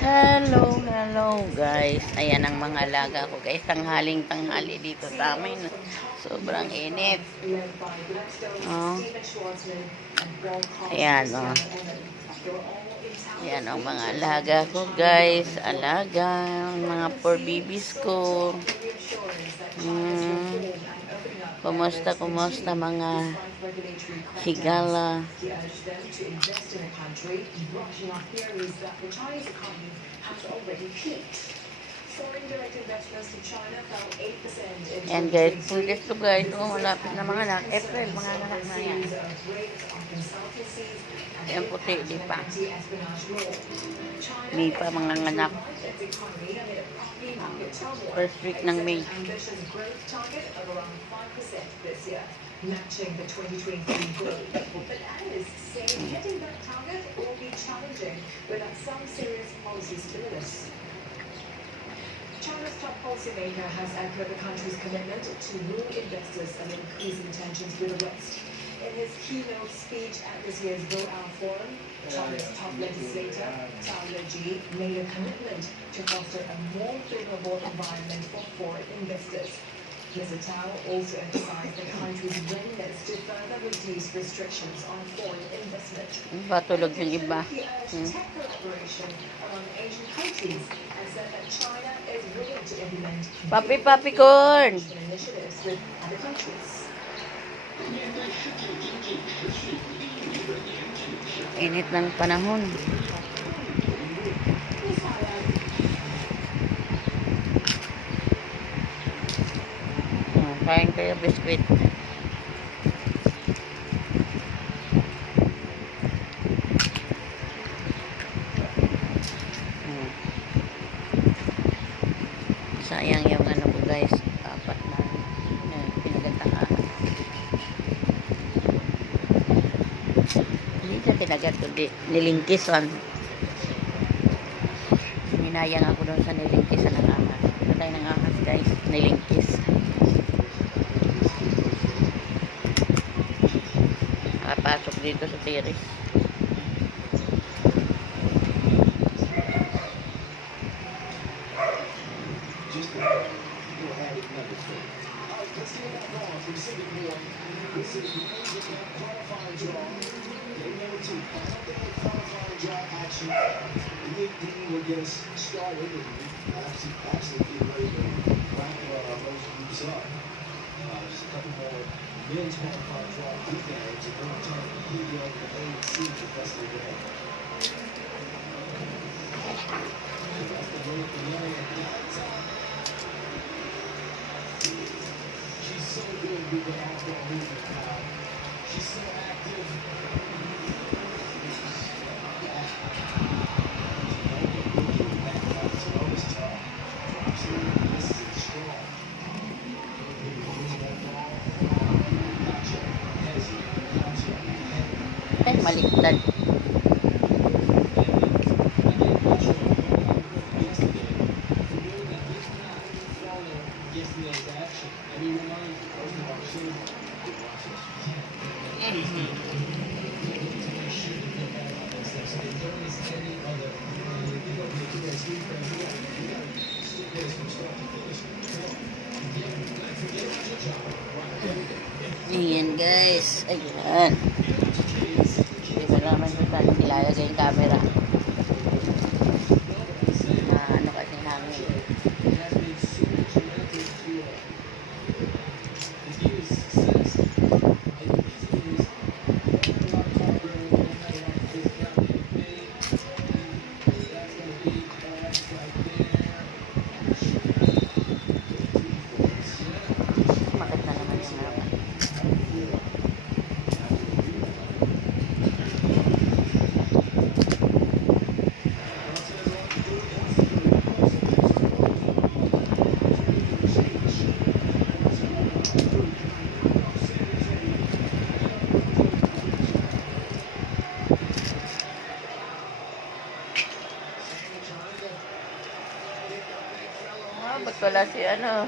Hello guys. Ayan ang mga alaga ko guys. Tanghali dito sa amin. Sobrang init. Oh. Ayan oh. Ayan ang mga alaga ko guys. Alaga. Mga poor babies ko. Kumusta mga higala? And guys, pulis to guys. Oh, malapit na mga anak. April, mga anak na yan. Yan puti, di pa. May pa mga anak. First week ng May. Matching the 2023 goal. But analysts say hitting that target will be challenging without some serious policy stimulus. China's top policymaker has echoed the country's commitment to woo investors amid increasing tensions with the West. In his keynote speech at this year's Go Out Forum, China's top legislator, Zhao Leji, made a commitment to foster a more favorable environment for foreign investors. Mr. Tao also emphasized the country's willingness to further reduce restrictions on foreign investment. Patulog yung iba. Tech collaboration among Asian countries and said that China is willing to implement papi corn initiatives with other countries. Init ng panahon. Kain kayo biskuit. Sayang yung ano ko guys. Apat na pinagataan. Hindi na kinagat kundi nilingkisan. Hinayang ako doon sa nilingkisan ng ahas. Ito tayo ng ahas guys. Nilingkis. Pasok dito sa tiris. Men's qualifying draw weekend to overtime the ANC to best of the day. So that's the vote for Mary at that time. She's so good with the off-ball movement now. She's so active. Ay, maliktad. Ayan guys, ayan. Hindi naman ito saan nilalagay yung camera. Ano kasi hangin. Bakit na naman yung harapan? Ba't wala si ano?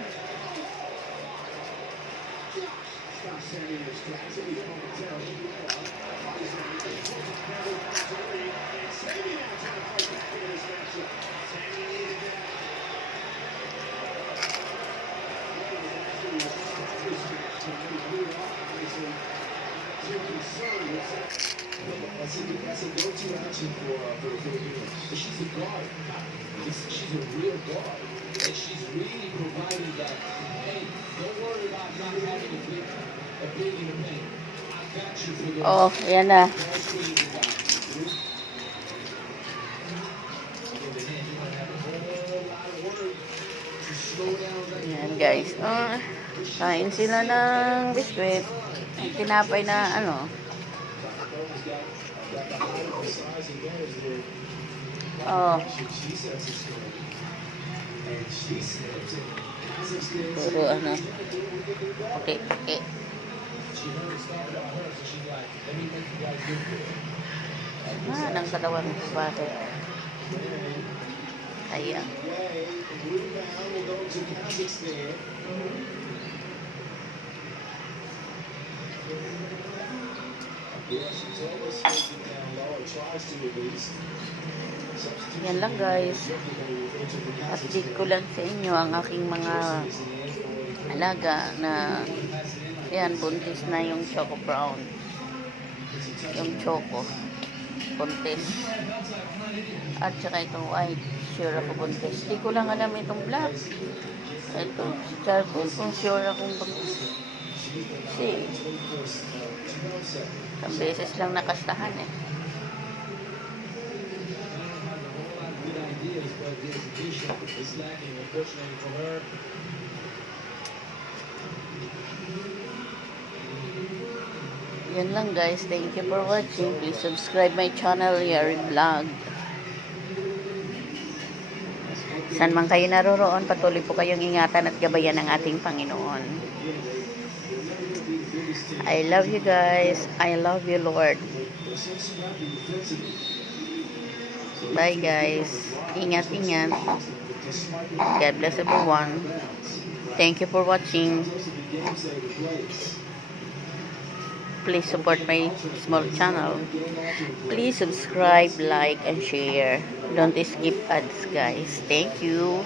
a guard. She's a real guard. And she's really providing that, hey, don't worry about not having a big in the paint. I got you for those. Oh, yan na. That's what you got. On the hand, you're gonna have a whole lot of work to slow down that. Yan guys. Kain sila ng biskwit. Ang tinapay na ano. Oh. Puro ano. Okay, okay. Ng katawan ko bakit? Kaya. Yan lang guys. Update ko lang sa inyo ang aking mga alaga na yan, buntis na yung Choco Brown. Yung Choco. Buntis. At saka itong white. Sure ako buntis. Di ko lang alam itong black. Ito, si Charcoal kung sure akong buntis. Kasi isang beses lang nakastahan eh. Yan lang guys. Thank you for watching. Please subscribe my channel, Yari Vlog. Saan man kayo naroroon, patuloy po kayong ingatan at gabayan ng ating Panginoon. I love you guys. I love you, Lord. Bye guys. Ingat, ingat. God bless everyone. Thank you for watching. Please support my small channel. Please subscribe, like, and share. Don't skip ads, guys. Thank you.